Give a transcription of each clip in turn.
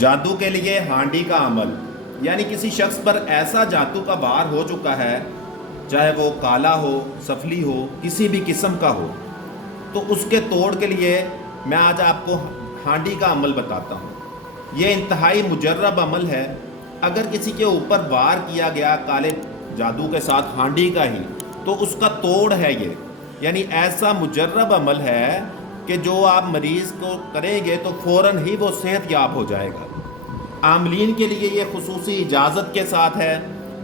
جادو کے لیے ہانڈی کا عمل، یعنی کسی شخص پر ایسا جادو کا وار ہو چکا ہے، چاہے وہ کالا ہو، سفلی ہو، کسی بھی قسم کا ہو، تو اس کے توڑ کے لیے میں آج آپ کو ہانڈی کا عمل بتاتا ہوں۔ یہ انتہائی مجرب عمل ہے۔ اگر کسی کے اوپر وار کیا گیا کالے جادو کے ساتھ ہانڈی کا ہی، تو اس کا توڑ ہے یہ، یعنی ایسا مجرب عمل ہے کہ جو آپ مریض کو کریں گے تو فوراً ہی وہ صحت یاب ہو جائے گا۔ عاملین کے لیے یہ خصوصی اجازت کے ساتھ ہے،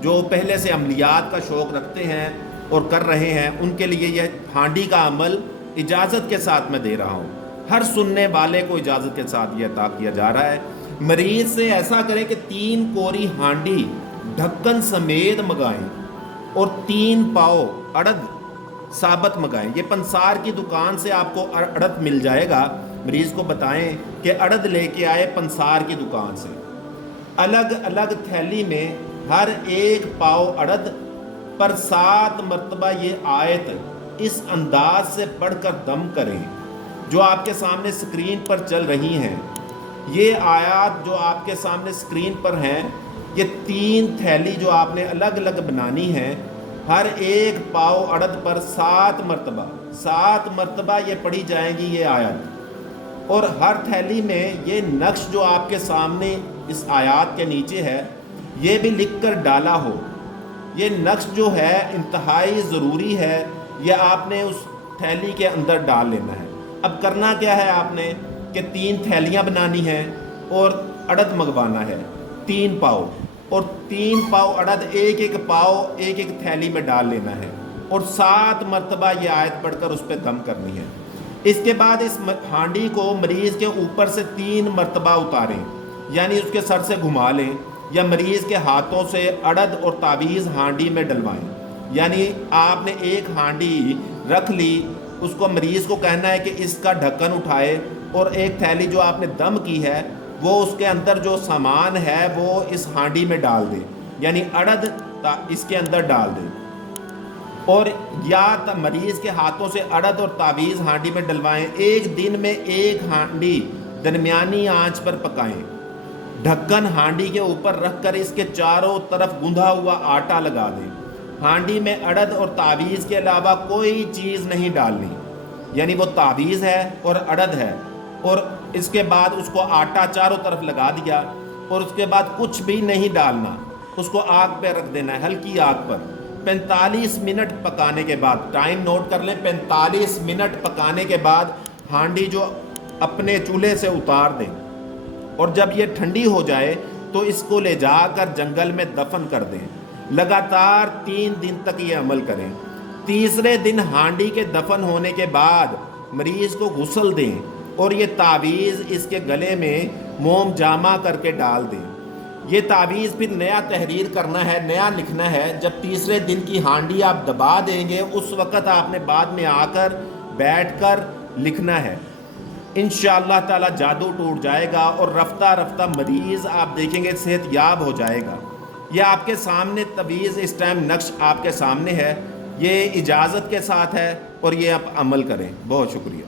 جو پہلے سے عملیات کا شوق رکھتے ہیں اور کر رہے ہیں، ان کے لیے یہ ہانڈی کا عمل اجازت کے ساتھ میں دے رہا ہوں۔ ہر سننے والے کو اجازت کے ساتھ یہ عطا کیا جا رہا ہے۔ مریض سے ایسا کریں کہ 3 کوری ہانڈی ڈھکن سمیت منگائیں اور 3 پاؤ اڑد ثابت منگائیں۔ یہ پنسار کی دکان سے آپ کو اڑد مل جائے گا۔ مریض کو بتائیں کہ اڑد لے کے آئے پنسار کی دکان سے۔ الگ الگ تھیلی میں ہر 1 پاؤ اڑد پر 7 مرتبہ یہ آیت اس انداز سے پڑھ کر دم کریں جو آپ کے سامنے سکرین پر چل رہی ہیں۔ یہ آیات جو آپ کے سامنے سکرین پر ہیں، یہ 3 تھیلی جو آپ نے الگ الگ بنانی ہیں، ہر 1 پاؤ اڑد پر 7 مرتبہ یہ پڑھی جائیں گی یہ آیات۔ اور ہر تھیلی میں یہ نقش جو آپ کے سامنے اس آیات کے نیچے ہے، یہ بھی لکھ کر ڈالا ہو۔ یہ نقش جو ہے انتہائی ضروری ہے، یہ آپ نے اس تھیلی کے اندر ڈال لینا ہے۔ اب کرنا کیا ہے آپ نے کہ 3 تھیلیاں بنانی ہیں اور اڑد منگوانا ہے 3 پاؤ، اور 3 پاؤ اڑد ایک پاؤ ایک تھیلی میں ڈال لینا ہے، اور 7 مرتبہ یہ آیت پڑھ کر اس پہ دم کرنی ہے۔ اس کے بعد اس ہانڈی کو مریض کے اوپر سے 3 مرتبہ اتاریں، یعنی اس کے سر سے گھما لیں، یا مریض کے ہاتھوں سے اڑد اور تعویذ ہانڈی میں ڈلوائیں۔ یعنی آپ نے ایک ہانڈی رکھ لی، اس کو مریض کو کہنا ہے کہ اس کا ڈھکن اٹھائے، اور ایک تھیلی جو آپ نے دم کی ہے وہ اس کے اندر جو سامان ہے وہ اس ہانڈی میں ڈال دیں، یعنی اڑد اس کے اندر ڈال دیں، اور یا مریض کے ہاتھوں سے اڑد اور تعویذ ہانڈی میں ڈلوائیں۔ 1 دن میں 1 ہانڈی درمیانی آنچ پر پکائیں۔ ڈھکن ہانڈی کے اوپر رکھ کر اس کے چاروں طرف گندھا ہوا آٹا لگا دیں۔ ہانڈی میں اڑد اور تعویذ کے علاوہ کوئی چیز نہیں ڈالنی، یعنی وہ تعویذ ہے اور اڑد ہے، اور اس کے بعد اس کو آٹا چاروں طرف لگا دیا، اور اس کے بعد کچھ بھی نہیں ڈالنا، اس کو آگ پہ رکھ دینا ہے، ہلکی آگ پر۔ 45 منٹ پکانے کے بعد، ٹائم نوٹ کر لیں، 45 منٹ پکانے کے بعد ہانڈی جو اپنے چولہے سے اتار دیں، اور جب یہ ٹھنڈی ہو جائے تو اس کو لے جا کر جنگل میں دفن کر دیں۔ لگاتار 3 دن تک یہ عمل کریں۔ تیسرے دن ہانڈی کے دفن ہونے کے بعد مریض کو غسل دیں، اور یہ تعویذ اس کے گلے میں موم جامع کر کے ڈال دیں۔ یہ تعویذ پھر نیا تحریر کرنا ہے، نیا لکھنا ہے۔ جب تیسرے دن کی ہانڈی آپ دبا دیں گے، اس وقت آپ نے بعد میں آ کر بیٹھ کر لکھنا ہے۔ انشاءاللہ تعالی جادو ٹوٹ جائے گا، اور رفتہ رفتہ مریض آپ دیکھیں گے صحت یاب ہو جائے گا۔ یہ آپ کے سامنے تعویذ اس ٹائم نقش آپ کے سامنے ہے، یہ اجازت کے ساتھ ہے، اور یہ آپ عمل کریں۔ بہت شکریہ۔